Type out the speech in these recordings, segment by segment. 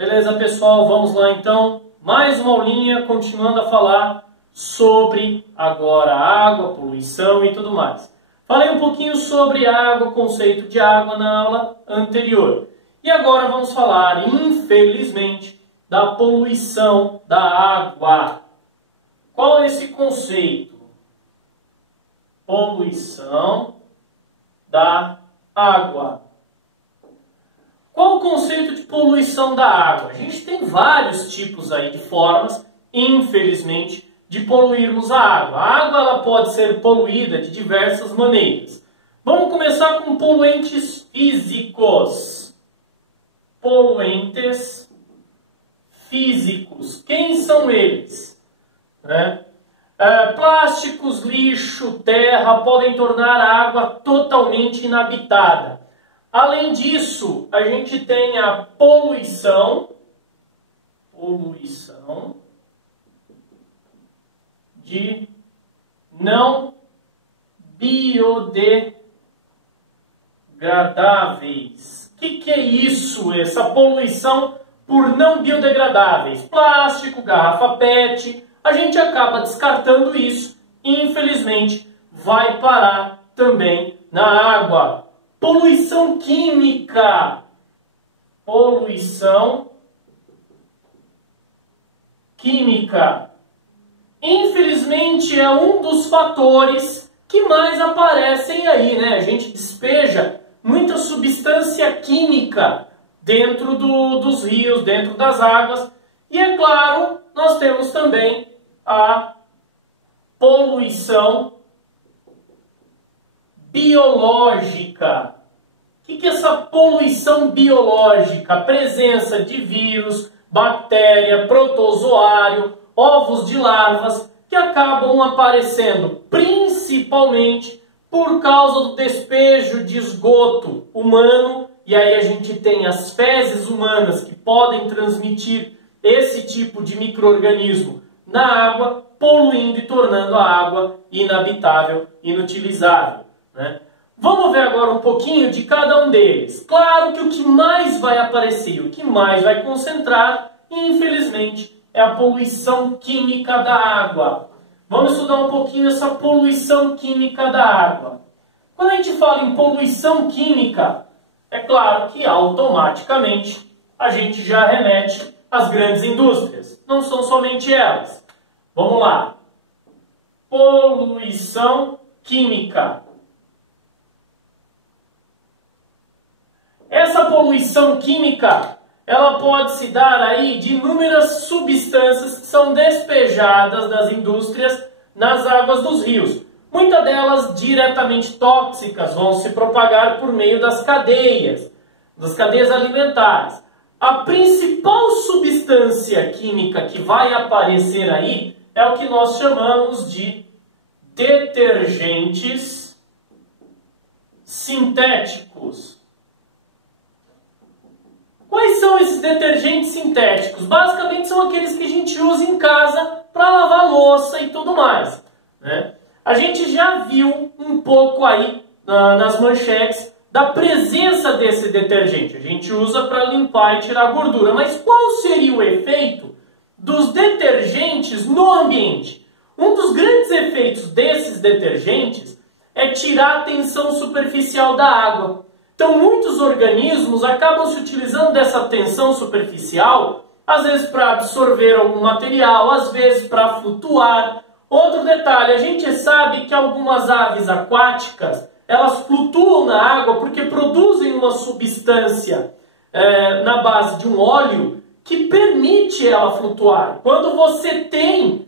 Beleza, pessoal? Vamos lá então. Mais uma aulinha, continuando a falar sobre agora água, poluição e tudo mais. Falei um pouquinho sobre água, conceito de água na aula anterior. E agora vamos falar, infelizmente, da poluição da água. Qual é esse conceito? Poluição da água. Qual o conceito de poluição da água? A gente tem vários tipos aí de formas, infelizmente, de poluirmos a água. A água ela pode ser poluída de diversas maneiras. Vamos começar com poluentes físicos. Poluentes físicos. Quem são eles? Plásticos, lixo, terra podem tornar a água totalmente inabitada. Além disso, a gente tem a poluição de não biodegradáveis. O que é isso? Essa poluição por não biodegradáveis? Plástico, garrafa PET, a gente acaba descartando isso e, infelizmente, vai parar também na água. Poluição química. Poluição química. Infelizmente, é um dos fatores que mais aparecem aí, né? A gente despeja muita substância química dentro dos rios, dentro das águas. E, é claro, nós temos também a poluição biológica. O que é essa poluição biológica? A presença de vírus, bactéria, protozoário, ovos de larvas que acabam aparecendo principalmente por causa do despejo de esgoto humano. E aí a gente tem as fezes humanas que podem transmitir esse tipo de micro-organismo na água, poluindo e tornando a água inabitável, inutilizável, né? Vamos ver agora um pouquinho de cada um deles. Claro que o que mais vai aparecer, o que mais vai concentrar, infelizmente, é a poluição química da água. Vamos estudar um pouquinho essa poluição química da água. Quando a gente fala em poluição química, é claro que automaticamente a gente já remete às grandes indústrias. Não são somente elas. Vamos lá. Poluição química. Essa poluição química, ela pode se dar aí de inúmeras substâncias que são despejadas das indústrias nas águas dos rios. Muitas delas diretamente tóxicas, vão se propagar por meio das cadeias alimentares. A principal substância química que vai aparecer aí é o que nós chamamos de detergentes sintéticos. Quais são esses detergentes sintéticos? Basicamente são aqueles que a gente usa em casa para lavar louça e tudo mais, né? A gente já viu um pouco aí nas manchetes da presença desse detergente. A gente usa para limpar e tirar gordura. Mas qual seria o efeito dos detergentes no ambiente? Um dos grandes efeitos desses detergentes é tirar a tensão superficial da água. Então, muitos organismos acabam se utilizando dessa tensão superficial, às vezes para absorver algum material, às vezes para flutuar. Outro detalhe, a gente sabe que algumas aves aquáticas, elas flutuam na água porque produzem uma substância na base de um óleo que permite ela flutuar. Quando você tem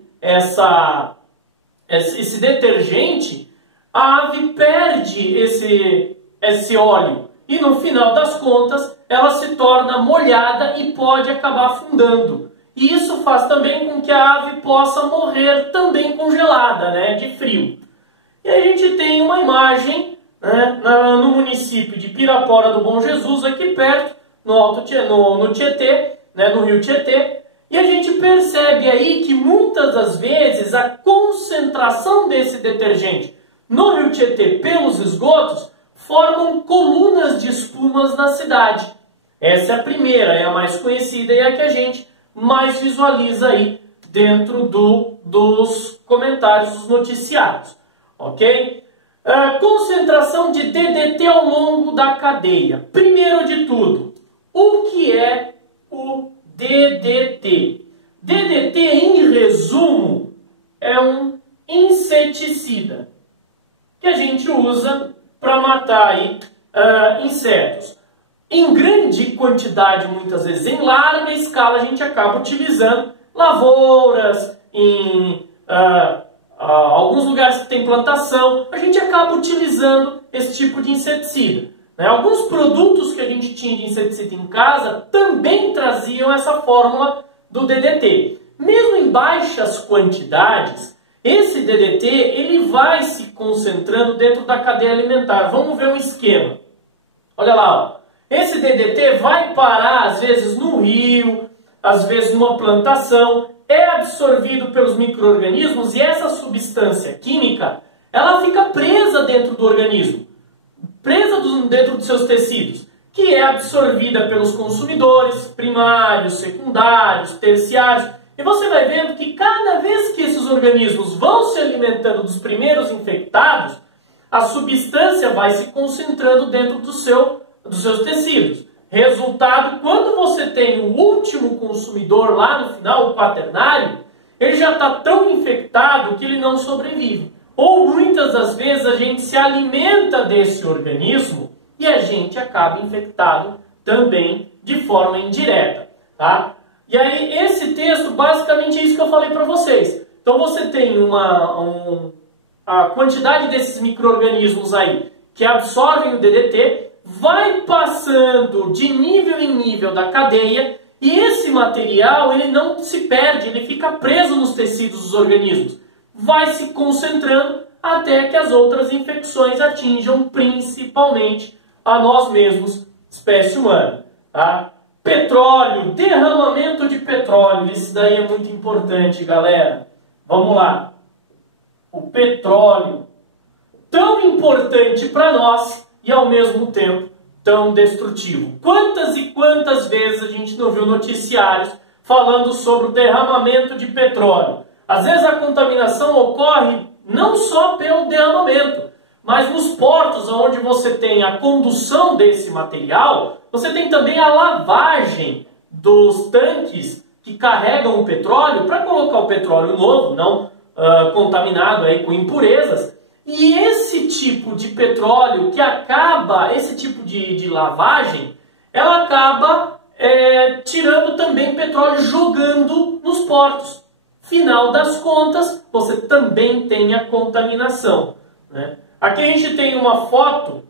esse detergente, a ave perde esse óleo e no final das contas ela se torna molhada e pode acabar afundando. E isso faz também com que a ave possa morrer também congelada, né, de frio. E a gente tem uma imagem, né, no município de Pirapora do Bom Jesus, aqui perto, no Tietê, né, no rio Tietê. E a gente percebe aí que muitas das vezes a concentração desse detergente no rio Tietê pelos esgotos formam colunas de espumas na cidade. Essa é a primeira, é a mais conhecida e é a que a gente mais visualiza aí dentro dos comentários dos noticiários, ok? Concentração de DDT ao longo da cadeia. Primeiro de tudo, o que é o DDT? DDT, em resumo, é um inseticida que a gente usa para matar aí, insetos. Em grande quantidade, muitas vezes em larga escala, a gente acaba utilizando lavouras, em alguns lugares que tem plantação, a gente acaba utilizando esse tipo de inseticida. Né? Alguns produtos que a gente tinha de inseticida em casa também traziam essa fórmula do DDT. Mesmo em baixas quantidades, esse DDT ele vai se concentrando dentro da cadeia alimentar. Vamos ver um esquema. Olha lá, ó. Esse DDT vai parar às vezes no rio, às vezes numa plantação, é absorvido pelos micro-organismos e essa substância química ela fica presa dentro do organismo, presa dentro dos seus tecidos, que é absorvida pelos consumidores primários, secundários, terciários. E você vai vendo que cada vez que esses organismos vão se alimentando dos primeiros infectados, a substância vai se concentrando dentro dos seus tecidos. Resultado, quando você tem o último consumidor lá no final, o quaternário, ele já está tão infectado que ele não sobrevive. Ou muitas das vezes a gente se alimenta desse organismo e a gente acaba infectado também de forma indireta, tá? E aí esse texto basicamente é isso que eu falei para vocês. Então você tem a quantidade desses micro-organismos aí que absorvem o DDT, vai passando de nível em nível da cadeia e esse material ele não se perde, ele fica preso nos tecidos dos organismos. Vai se concentrando até que as outras infecções atinjam principalmente a nós mesmos, espécie humana. Tá? Petróleo, derramamento de petróleo, isso daí é muito importante, galera. Vamos lá. O petróleo, tão importante para nós e ao mesmo tempo tão destrutivo. Quantas e quantas vezes a gente não viu noticiários falando sobre o derramamento de petróleo? Às vezes a contaminação ocorre não só pelo derramamento, mas nos portos onde você tem a condução desse material, você tem também a lavagem dos tanques que carregam o petróleo para colocar o petróleo novo, não contaminado aí com impurezas. E esse tipo de petróleo que acaba, esse tipo de lavagem, ela acaba tirando também petróleo, jogando nos portos. Final das contas, você também tem a contaminação. Né? Aqui a gente tem uma foto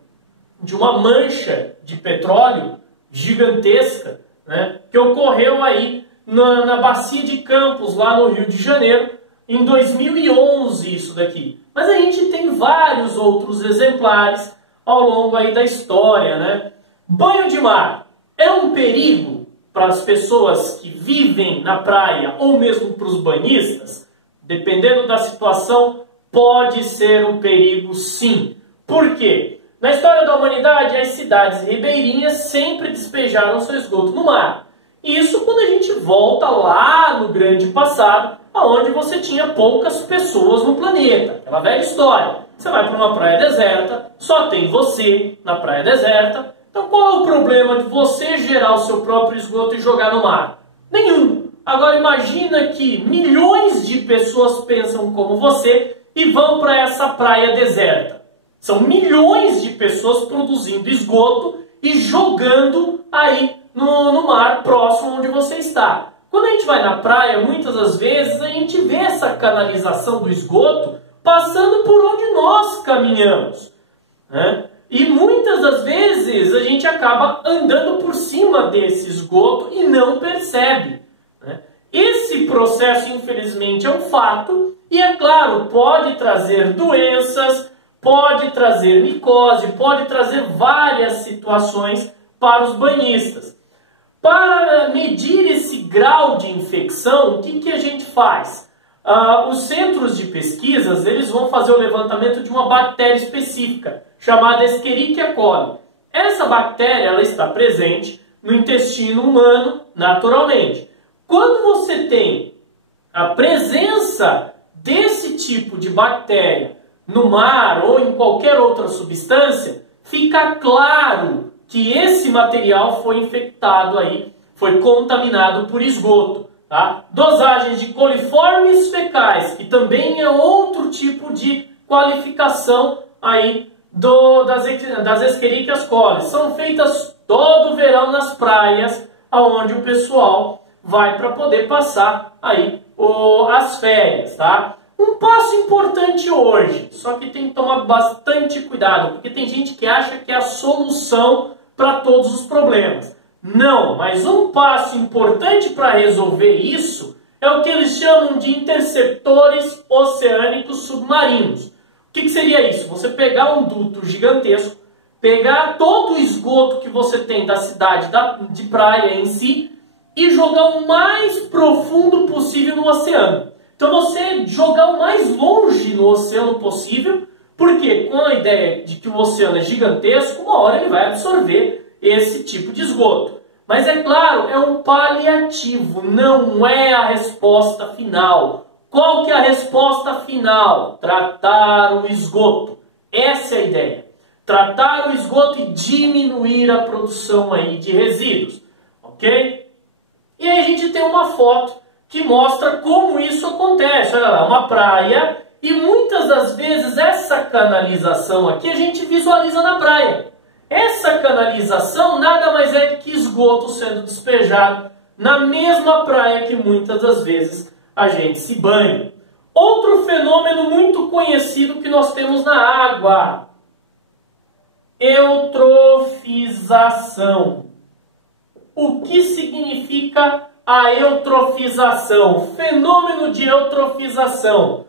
de uma mancha de petróleo gigantesca, né, que ocorreu aí na Bacia de Campos, lá no Rio de Janeiro, em 2011 isso daqui. Mas a gente tem vários outros exemplares ao longo aí da história, né? Banho de mar é um perigo para as pessoas que vivem na praia ou mesmo para os banhistas? Dependendo da situação, pode ser um perigo sim. Por quê? Na história da humanidade, as cidades ribeirinhas sempre despejaram seu esgoto no mar. Isso quando a gente volta lá no grande passado, onde você tinha poucas pessoas no planeta. Aquela velha história. Você vai para uma praia deserta, só tem você na praia deserta. Então qual é o problema de você gerar o seu próprio esgoto e jogar no mar? Nenhum. Agora imagina que milhões de pessoas pensam como você e vão para essa praia deserta. São milhões de pessoas produzindo esgoto e jogando aí no mar próximo onde você está. Quando a gente vai na praia, muitas das vezes a gente vê essa canalização do esgoto passando por onde nós caminhamos, né? E muitas das vezes a gente acaba andando por cima desse esgoto e não percebe, né? Esse processo, infelizmente, é um fato e, é claro, pode trazer doenças, pode trazer micose, pode trazer várias situações para os banhistas. Para medir esse grau de infecção, o que a gente faz? Os centros de pesquisas eles vão fazer o levantamento de uma bactéria específica, chamada Escherichia coli. Essa bactéria ela está presente no intestino humano naturalmente. Quando você tem a presença desse tipo de bactéria no mar ou em qualquer outra substância, fica claro que esse material foi infectado aí, foi contaminado por esgoto. Tá? Dosagens de coliformes fecais, que também é outro tipo de qualificação aí das Escherichia coli. São feitas todo verão nas praias, onde o pessoal vai para poder passar aí as férias. Tá? Um passo importante hoje, só que tem que tomar bastante cuidado, porque tem gente que acha que é a solução para todos os problemas. Não, mas um passo importante para resolver isso é o que eles chamam de interceptores oceânicos submarinos. O que seria isso? Você pegar um duto gigantesco, pegar todo o esgoto que você tem da cidade de praia em si e jogar o mais profundo possível no oceano. Então você jogar o mais longe no oceano possível, porque com a ideia de que o oceano é gigantesco, uma hora ele vai absorver esse tipo de esgoto. Mas é claro, é um paliativo, não é a resposta final. Qual que é a resposta final? Tratar o esgoto. Essa é a ideia. Tratar o esgoto e diminuir a produção aí de resíduos. Ok? E aí a gente tem uma foto que mostra como isso acontece. Olha lá, uma praia, e muitas das vezes essa canalização aqui a gente visualiza na praia. Essa canalização nada mais é que esgoto sendo despejado na mesma praia que muitas das vezes a gente se banha. Outro fenômeno muito conhecido que nós temos na água: eutrofização. O que significa a eutrofização? Fenômeno de eutrofização,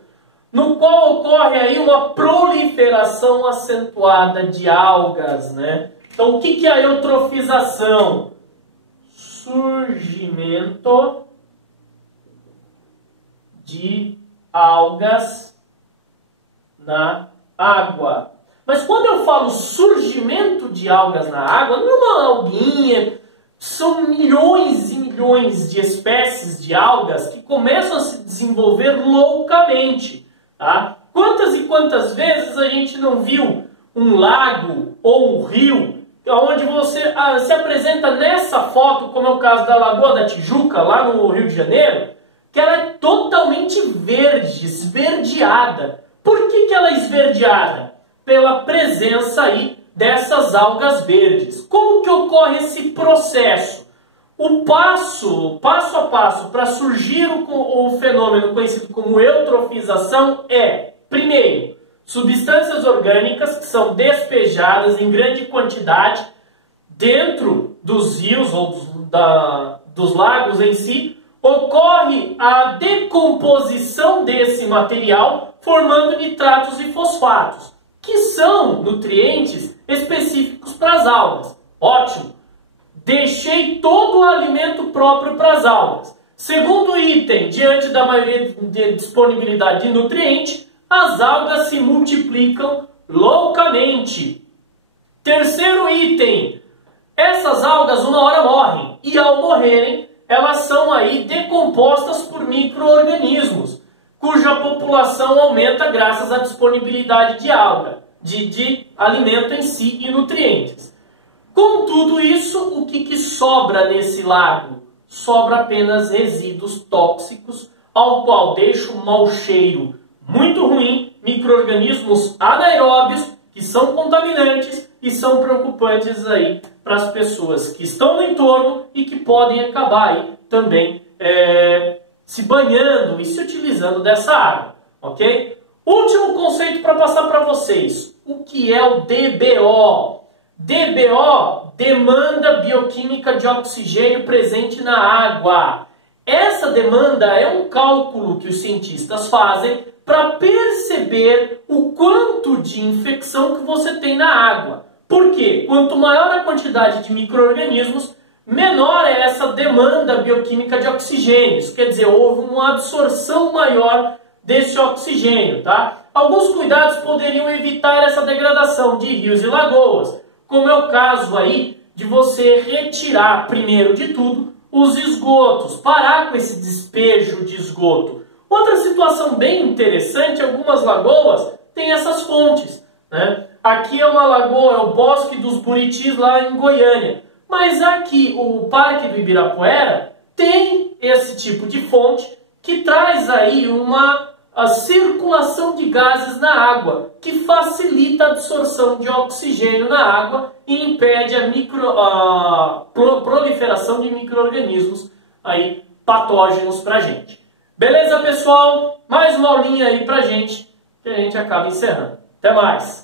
no qual ocorre aí uma proliferação acentuada de algas, né? Então, o que é a eutrofização? Surgimento de algas na água. Mas quando eu falo surgimento de algas na água, não é uma alguinha, são milhões e milhões de espécies de algas que começam a se desenvolver loucamente. Tá? Quantas e quantas vezes a gente não viu um lago ou um rio, onde você se apresenta nessa foto, como é o caso da Lagoa da Tijuca, lá no Rio de Janeiro, que ela é totalmente verde, esverdeada. Por que ela é esverdeada? Pela presença aí dessas algas verdes. Como que ocorre esse processo? O passo a passo para surgir o fenômeno conhecido como eutrofização é, primeiro, substâncias orgânicas que são despejadas em grande quantidade dentro dos rios ou dos lagos em si. Ocorre a decomposição desse material formando nitratos e fosfatos, que são nutrientes específicos para as algas. Ótimo! Deixei todo o alimento próprio para as algas. Segundo item, diante da maioria de disponibilidade de nutriente, as algas se multiplicam loucamente. Terceiro item, essas algas uma hora morrem, e ao morrerem, elas são aí decompostas por micro-organismos, cuja população aumenta graças à disponibilidade de alga, de alimento em si e nutrientes. Com tudo isso, o que sobra nesse lago? Sobra apenas resíduos tóxicos, ao qual deixa um mau cheiro muito ruim, micro-organismos anaeróbios, que são contaminantes e são preocupantes aí para as pessoas que estão no entorno e que podem acabar aí também se banhando e se utilizando dessa água, ok? Último conceito para passar para vocês. O que é o DBO? DBO, demanda bioquímica de oxigênio presente na água. Essa demanda é um cálculo que os cientistas fazem para perceber o quanto de infecção que você tem na água. Por quê? Quanto maior a quantidade de micro-organismos, menor é essa demanda bioquímica de oxigênio. Isso quer dizer, houve uma absorção maior desse oxigênio, tá? Alguns cuidados poderiam evitar essa degradação de rios e lagoas, como é o caso aí de você retirar, primeiro de tudo, os esgotos, parar com esse despejo de esgoto. Outra situação bem interessante, algumas lagoas têm essas fontes, né? Aqui é uma lagoa, é o Bosque dos Buritis lá em Goiânia. Mas aqui, o Parque do Ibirapuera tem esse tipo de fonte que traz aí a circulação de gases na água, que facilita a absorção de oxigênio na água e impede a proliferação de micro-organismos aí patógenos para a gente. Beleza, pessoal? Mais uma aulinha aí para a gente, que a gente acaba encerrando. Até mais!